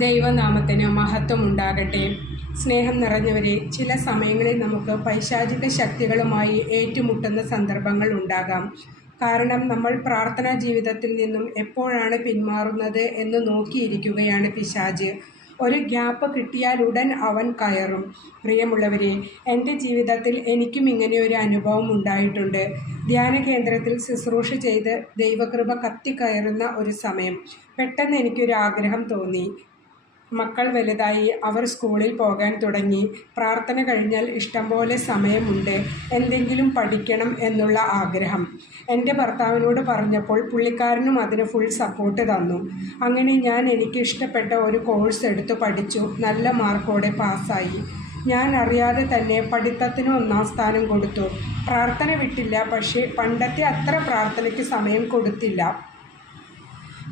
ദൈവനാമത്തിന് മഹത്വം ഉണ്ടാകട്ടെ. സ്നേഹം നിറഞ്ഞവരെ, ചില സമയങ്ങളിൽ നമുക്ക് പൈശാചിക ശക്തികളുമായി ഏറ്റുമുട്ടുന്ന സന്ദർഭങ്ങൾ ഉണ്ടാകാം. കാരണം നമ്മൾ പ്രാർത്ഥനാ ജീവിതത്തിൽ നിന്നും എപ്പോഴാണ് പിന്മാറുന്നത് എന്ന് നോക്കിയിരിക്കുകയാണ് പിശാച്. ഒരു ഗ്യാപ്പ് കിട്ടിയാൽ ഉടൻ അവൻ കയറും. പ്രിയമുള്ളവരെ, എൻ്റെ ജീവിതത്തിൽ എനിക്കും ഇങ്ങനെ ഒരു അനുഭവം ഉണ്ടായിട്ടുണ്ട്. ധ്യാന കേന്ദ്രത്തിൽ ശുശ്രൂഷ ചെയ്ത് ദൈവകൃപ കത്തിക്കയറുന്ന ഒരു സമയം പെട്ടെന്ന് എനിക്കൊരു ആഗ്രഹം തോന്നി. മക്കൾ വലുതായി, അവർ സ്കൂളിൽ പോകാൻ തുടങ്ങി. പ്രാർത്ഥന കഴിഞ്ഞാൽ ഇഷ്ടംപോലെ സമയമുണ്ട്. എന്തെങ്കിലും പഠിക്കണം എന്നുള്ള ആഗ്രഹം എൻ്റെ ഭർത്താവിനോട് പറഞ്ഞപ്പോൾ പുള്ളിക്കാരനും അതിന് ഫുൾ സപ്പോർട്ട് തന്നു. അങ്ങനെ ഞാൻ എനിക്കിഷ്ടപ്പെട്ട ഒരു കോഴ്സ് എടുത്ത് പഠിച്ചു. നല്ല മാർക്കോടെ പാസ്സായി. ഞാൻ അറിയാതെ തന്നെ പഠിത്തത്തിന് 1ാം സ്ഥാനം കൊടുത്തു. പ്രാർത്ഥന വിട്ടില്ല, പക്ഷേ പണ്ടത്തെ അത്ര പ്രാർത്ഥനയ്ക്ക് സമയം കൊടുത്തില്ല.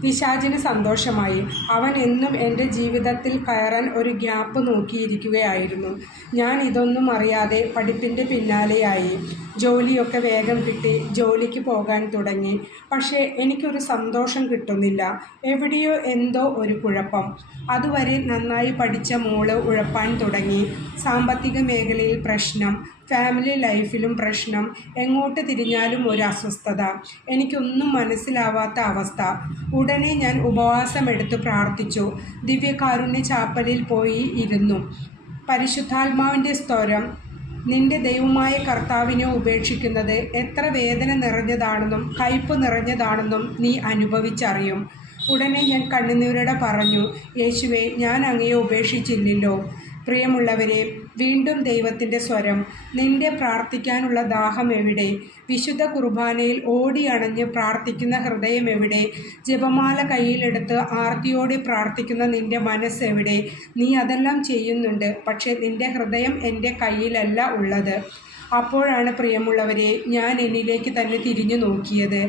പിശാചിന് സന്തോഷമായി. അവൻ എന്നും എൻ്റെ ജീവിതത്തിൽ കയറാൻ ഒരു ഗ്യാപ്പ് നോക്കിയിരിക്കുകയായിരുന്നു. ഞാൻ ഇതൊന്നും അറിയാതെ പഠിപ്പിൻ്റെ പിന്നാലെയായി. ജോലിയൊക്കെ വേഗം കിട്ടി, ജോലിക്ക് പോകാൻ തുടങ്ങി. പക്ഷേ എനിക്കൊരു സന്തോഷം കിട്ടുന്നില്ല. എവിടെയോ എന്തോ ഒരു കുഴപ്പം. അതുവരെ നന്നായി പഠിച്ച മോള് ഉഴപ്പാൻ തുടങ്ങി. സാമ്പത്തിക മേഖലയിൽ പ്രശ്നം, ഫാമിലി ലൈഫിലും പ്രശ്നം, എങ്ങോട്ട് തിരിഞ്ഞാലും ഒരു അസ്വസ്ഥത. എനിക്കൊന്നും മനസ്സിലാവാത്ത അവസ്ഥ. ഉടനെ ഞാൻ ഉപവാസമെടുത്ത് പ്രാർത്ഥിച്ചു. ദിവ്യകാരുണ്യ ചാപ്പലിൽ പോയി ഇരുന്നു. പരിശുദ്ധാത്മാവിൻ്റെ സ്തോരം, നിന്റെ ദൈവമായ കർത്താവിനെ ഉപേക്ഷിക്കുന്നത് എത്ര വേദന നിറഞ്ഞതാണെന്നും കയ്പ് നിറഞ്ഞതാണെന്നും നീ അനുഭവിച്ചറിയും. ഉടനെ ഞാൻ കണ്ണുനീരോടെ പറഞ്ഞു, യേശുവേ, ഞാൻ അങ്ങയെ ഉപേക്ഷിച്ചില്ലല്ലോ. പ്രിയമുള്ളവരെ, വീണ്ടും ദൈവത്തിൻ്റെ സ്വരം, നിന്റെ പ്രാർത്ഥിക്കാനുള്ള ദാഹം എവിടെ? വിശുദ്ധ കുർബാനയിൽ ഓടിയണഞ്ഞ് പ്രാർത്ഥിക്കുന്ന ഹൃദയം എവിടെ? ജപമാല കയ്യിലെടുത്ത് ആർത്തിയോടെ പ്രാർത്ഥിക്കുന്ന നിന്റെ മനസ്സെവിടെ? നീ അതെല്ലാം ചെയ്യുന്നുണ്ട്, പക്ഷേ നിന്റെ ഹൃദയം എൻ്റെ കയ്യിലല്ല ഉള്ളത്. അപ്പോഴാണ് പ്രിയമുള്ളവരെ, ഞാൻ എന്നിലേക്ക് തന്നെ തിരിഞ്ഞു നോക്കിയത്.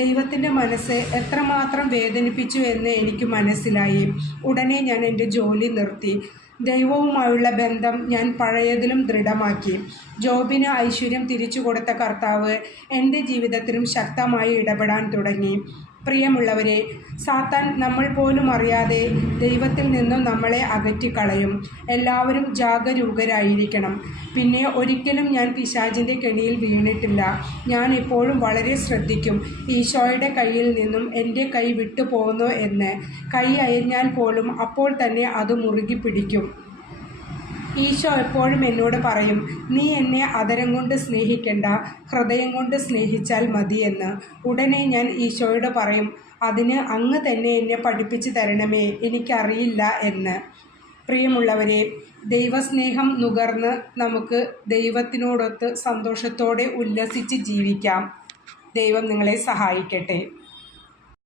ദൈവത്തിൻ്റെ മനസ്സ് എത്രമാത്രം വേദനിപ്പിച്ചു എന്ന് എനിക്ക് മനസ്സിലായി. ഉടനെ ഞാൻ എൻ്റെ ജോലി നിർത്തി. ദൈവവുമായുള്ള ബന്ധം ഞാൻ പഴയതിലും ദൃഢമാക്കി. ജോബിന് ഐശ്വര്യം തിരിച്ചു കൊടുത്ത കർത്താവ് എൻ്റെ ജീവിതത്തിലും ശക്തമായി ഇടപെടാൻ തുടങ്ങി. പ്രിയമുള്ളവരെ, സാത്താൻ നമ്മൾ പോലും അറിയാതെ ദൈവത്തിൽ നിന്നും നമ്മളെ അകറ്റിക്കളയും. എല്ലാവരും ജാഗരൂകരായിരിക്കണം. പിന്നെ ഒരിക്കലും ഞാൻ പിശാചിൻ്റെ കെണിയിൽ വീണിട്ടില്ല. ഞാൻ എപ്പോഴും വളരെ ശ്രദ്ധിക്കും, ഈശോയുടെ കയ്യിൽ നിന്നും എൻ്റെ കൈ വിട്ടു പോകുന്നോ എന്ന്. കൈ അയഞ്ഞാൽ പോലും അപ്പോൾ തന്നെ അത് മുറുകി പിടിക്കും. ഈശോ എപ്പോഴും എന്നോട് പറയും, നീ എന്നെ അധരം കൊണ്ട് സ്നേഹിക്കേണ്ട, ഹൃദയം കൊണ്ട് സ്നേഹിച്ചാൽ മതിയെന്ന്. ഉടനെ ഞാൻ ഈശോയോട് പറയും, അതിന് അങ്ങ് തന്നെ എന്നെ പഠിപ്പിച്ചു തരണമേ, എനിക്കറിയില്ല എന്ന്. പ്രിയമുള്ളവരെ, ദൈവസ്നേഹം നുകർന്ന് നമുക്ക് ദൈവത്തിനോടൊത്ത് സന്തോഷത്തോടെ ഉല്ലസിച്ച് ജീവിക്കാം. ദൈവം നിങ്ങളെ സഹായിക്കട്ടെ.